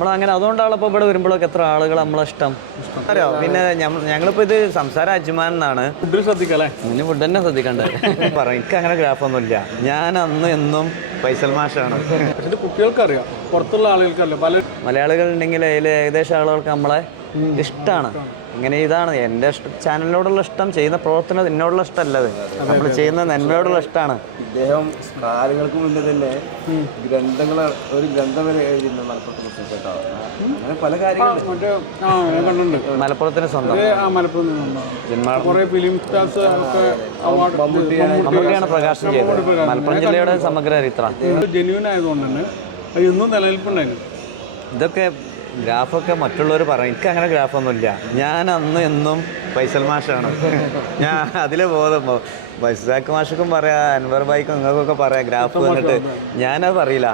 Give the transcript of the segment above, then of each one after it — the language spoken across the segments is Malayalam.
നമ്മളങ്ങനെ അതുകൊണ്ടാണ് ഇപ്പോൾ ഇവിടെ വരുമ്പോഴൊക്കെ എത്ര ആളുകൾ നമ്മളെ ഇഷ്ടം. അറിയോ? പിന്നെ ഞങ്ങളിപ്പോൾ ഞങ്ങളിപ്പോ ഇത് സംസാര അജ്മാൻ എന്നാണ്. ഫുഡിൽ ശ്രദ്ധിക്കല്ലേ? ഇനി ഫുഡ് തന്നെ ശ്രദ്ധിക്കണ്ടേ? പറ എനിക്ക് അങ്ങനെ ഗ്രാഫൊന്നുമില്ല. ഞാൻ അന്ന് എന്നും ഫൈസൽ മാഷാണ്. കുട്ടികൾക്കറിയാം. പുറത്തുള്ള ആളുകൾക്കല്ല പല മലയാളികൾ ഉണ്ടെങ്കിൽ അതിൽ ഏകദേശം ആളുകൾക്ക് നമ്മളെ ഇഷ്ടമാണ് ഇങ്ങനെ ഇതാണ്. എന്റെ ഇഷ്ട ചാനലിനോടുള്ള ഇഷ്ടം ചെയ്യുന്ന പ്രവർത്തനം എന്നോടുള്ള ഇഷ്ടമല്ല അത്. നമ്മൾ ചെയ്യുന്ന നന്മയോടുള്ള ഇഷ്ടമാണ്. ഇദ്ദേഹം കാലങ്ങൾക്ക് മുന്നേ തന്നെ ഗ്രന്ഥങ്ങൾ ഒരു ഗ്രന്ഥം വരെ എഴുതിയിട്ടുണ്ട് മലപ്പുറത്ത് കേട്ടോ. അങ്ങനെ പല കാര്യങ്ങളും. മലപ്പുറത്തിന് സ്വന്തം. മമ്മൂട്ടിയാണ് പ്രകാശനം ചെയ്തത്. മലപ്പുറം ജില്ലയുടെ സമഗ്ര ചരിത്രം ജെന്യൂൻ ആയതുകൊണ്ട് തന്നെ ഇന്നും നിലനിൽപ്പുണ്ടായിരുന്നു. ഇതൊക്കെ ഗ്രാഫൊക്കെ മറ്റുള്ളവർ പറയും. എനിക്ക് അങ്ങനെ ഗ്രാഫൊന്നുമില്ല. ഞാൻ അന്ന് എന്നും ഫൈസൽ മാഷാണ്. ഞാൻ അതിലെ ബോധമോ ബൈസാക്ക് മാഷക്കും പറയാം അൻവർ ബായിക്കും നിങ്ങൾക്കൊക്കെ പറയാം ഗ്രാഫ് വന്നിട്ട് ഞാനത് പറയില്ല.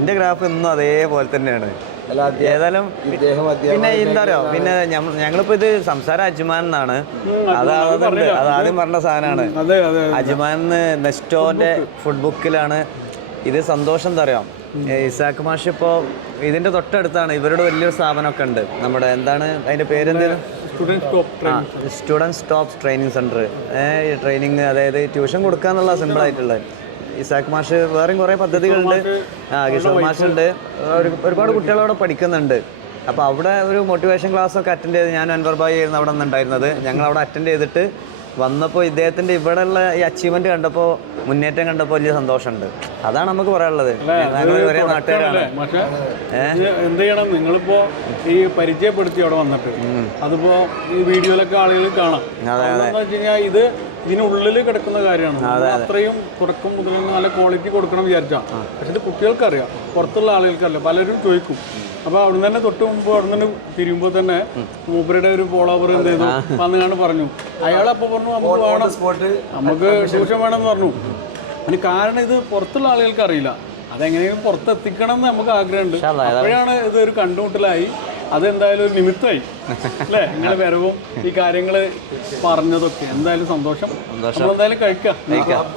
എന്റെ ഗ്രാഫ് ഇന്നും അതേപോലെ തന്നെയാണ്. ഏതായാലും പിന്നെ എന്താ പറയുക പിന്നെ ഞങ്ങളിപ്പോ ഇത് സംസാര അജ്മാൻ എന്നാണ്. അതാകുന്നുണ്ട് അത് ആദ്യം പറഞ്ഞ സാധനമാണ്. അജ്മാൻ നെസ്റ്റോന്റെ ഫുഡ് ബുക്കിലാണ് ഇത് സന്തോഷം എന്താ പറയാം ഇസാക്ക് മാഷ് ഇപ്പോൾ ഇതിന്റെ തൊട്ടടുത്താണ് ഇവരുടെ വലിയൊരു സ്ഥാപനമൊക്കെ ഉണ്ട്. നമ്മുടെ എന്താണ് അതിന്റെ പേരെന്തേലും students top training centre training അതായത് ട്യൂഷൻ കൊടുക്കാന്നുള്ള സിമ്പിൾ ആയിട്ടുള്ളത്. ഇസാക്ക് മാഷ് വേറെയും കുറേ പദ്ധതികളുണ്ട്. ആ കിഷോർ മാഷ് ഉണ്ട്. ഒരു- ഒരുപാട് കുട്ടികൾ അവിടെ പഠിക്കുന്നുണ്ട്. അപ്പോൾ അവിടെ ഒരു മോട്ടിവേഷൻ ക്ലാസ് ഒക്കെ അറ്റൻഡ് ചെയ്ത് ഞാൻ അൻവർബായി ആയിരുന്നു അവിടെ നിന്നുണ്ടായിരുന്നത്. ഞങ്ങൾ അവിടെ അറ്റൻഡ് ചെയ്തിട്ട് വന്നപ്പോൾ ഇദ്ദേഹത്തിന്റെ ഇവിടെയുള്ള ഈ അച്ചീവ്മെന്റ് കണ്ടപ്പോൾ മുന്നേറ്റം കണ്ടപ്പോൾ വലിയ സന്തോഷമുണ്ട്. അതാണ് നമുക്ക് പറയാനുള്ളത്. ഒരേ നാട്ടുകാരാണ്. പക്ഷേ എന്ത് ചെയ്യണം? നിങ്ങളിപ്പോ ഈ പരിചയപ്പെടുത്തി അവിടെ വന്നിട്ട്. അതിപ്പോ ഈ വീഡിയോയിലൊക്കെ ആളുകൾ കാണാം. കഴിഞ്ഞാൽ ഇത് ഇതിനുള്ളിൽ കിടക്കുന്ന കാര്യമാണ്. അത്രയും തുടക്കം മുതൽ നല്ല ക്വാളിറ്റി കൊടുക്കണം വിചാരിച്ചാ. പക്ഷെ ഇത് കുട്ടികൾക്കറിയാം. പുറത്തുള്ള ആളുകൾക്കല്ല പലരും ചോദിക്കും. അപ്പൊ അവിടുന്ന് തന്നെ തൊട്ട് മുമ്പ് അവിടുന്ന് തന്നെ തിരിയുമ്പോൾ തന്നെ മൂപ്പരുടെ ഒരു ഫോളോവർ എന്ത് ചെയ്തു? വന്നുകാണ്ട് പറഞ്ഞു. അയാൾ അപ്പൊ പറഞ്ഞു നമുക്ക് വേണം. സ്പോട്ട് നമുക്ക് ട്യൂഷൻ വേണമെന്ന് പറഞ്ഞു. അതിന് കാരണം ഇത് പുറത്തുള്ള ആളുകൾക്ക് അറിയില്ല. അതെങ്ങനെയും പുറത്തെത്തിക്കണം എന്ന് നമുക്ക് ആഗ്രഹമുണ്ട്. അപ്പോഴാണ് ഇത് ഒരു കണ്ടുമുട്ടലായി. അതെന്തായാലും ഒരു നിമിത്തമായി. അല്ലേ? നിങ്ങളെ വരവും ഈ കാര്യങ്ങൾ പറഞ്ഞതൊക്കെ. എന്തായാലും സന്തോഷം. എന്തായാലും കഴിക്കാം.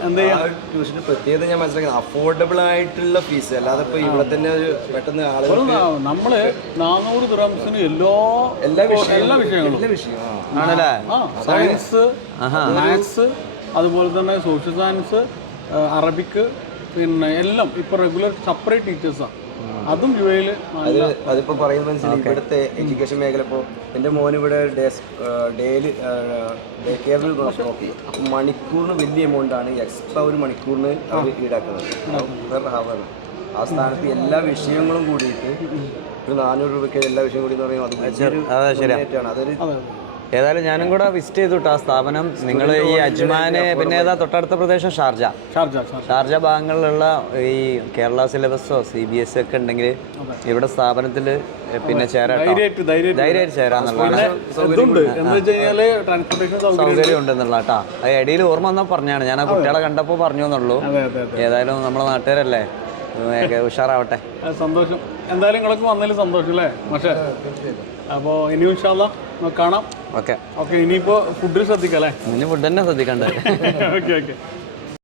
എന്ത് ചെയ്യാം? ട്യൂഷന് പ്രത്യേകത ഞാൻ മനസ്സിലാക്കുന്നത് അഫോർഡബിൾ ആയിട്ടുള്ള ഫീസ് അല്ലാതെ ഇപ്പൊ ഇവിടെ തന്നെ ഒരു പെട്ടെന്ന് ആളുകൾ നമ്മൾ നാനൂറ് ദ്രംസിന് എല്ലാ എല്ലാ എല്ലാ വിഷയങ്ങളും. സയൻസ് മാത്സ് അതുപോലെ തന്നെ സോഷ്യൽ സയൻസ് അറബിക്ക് പിന്നെ എല്ലാം ഇപ്പൊ റെഗുലർ സെപ്പറേറ്റ് ടീച്ചേഴ്സാണ് അതും യു എയിൽ അതിപ്പോ പറയുന്ന മനസ്സിലായി ഇവിടുത്തെ എഡ്യൂക്കേഷൻ മേഖല ഇപ്പോൾ എന്റെ മോൻ ഇവിടെ ഡെയിലി ഡേ കെയറിൽ നോക്കി മണിക്കൂറിന് വലിയ എമൗണ്ട് ആണ് എക്സ്ട്രാ ഒരു മണിക്കൂറിന് അവർ ഈടാക്കുന്നത്. ഹവർ ആ സ്ഥാനത്ത് എല്ലാ വിഷയങ്ങളും കൂടിയിട്ട് ഒരു നാനൂറ് രൂപയ്ക്ക് എല്ലാ വിഷയം കൂടി എന്ന് പറയുമ്പോൾ അത് അതൊരു ഏതായാലും ഞാനും കൂടെ വിസിറ്റ് ചെയ്തു ആ സ്ഥാപനം. നിങ്ങൾ ഈ അജ്മാന് പിന്നെ ഏതാ? തൊട്ടടുത്ത പ്രദേശം ഷാർജ. Sharjah Sharjah. ഭാഗങ്ങളിലുള്ള ഈ കേരള സിലബസോ സി ബി എസ് ഒക്കെ ഉണ്ടെങ്കിൽ ഇവിടെ സ്ഥാപനത്തിൽ പിന്നെ ചേരാ. ധൈര്യമായിട്ട് ചേരാന്നുള്ളതാണ് സൗകര്യം ഉണ്ടെന്നുള്ള കേട്ടോ അത് ഇടയിൽ ഓർമ്മ വന്നാൽ പറഞ്ഞാണ്. ഞാൻ ആ കുട്ടികളെ കണ്ടപ്പോൾ പറഞ്ഞു എന്നുള്ളൂ. ഏതായാലും നമ്മളെ നാട്ടുകാരല്ലേ? ഉഷാറാവട്ടെ. സന്തോഷം. എന്തായാലും നിങ്ങളൊക്കെ വന്നതിൽ സന്തോഷം അല്ലേ? പക്ഷേ അപ്പോൾ ഇനി ഇൻഷാല്ല കാണാം. ഓക്കെ. ഓക്കെ ഇനിയിപ്പോ ഫുഡിൽ ശ്രദ്ധിക്കാം അല്ലേ? ഇനി ഫുഡ് തന്നെ ശ്രദ്ധിക്കണ്ടേ? Okay okay.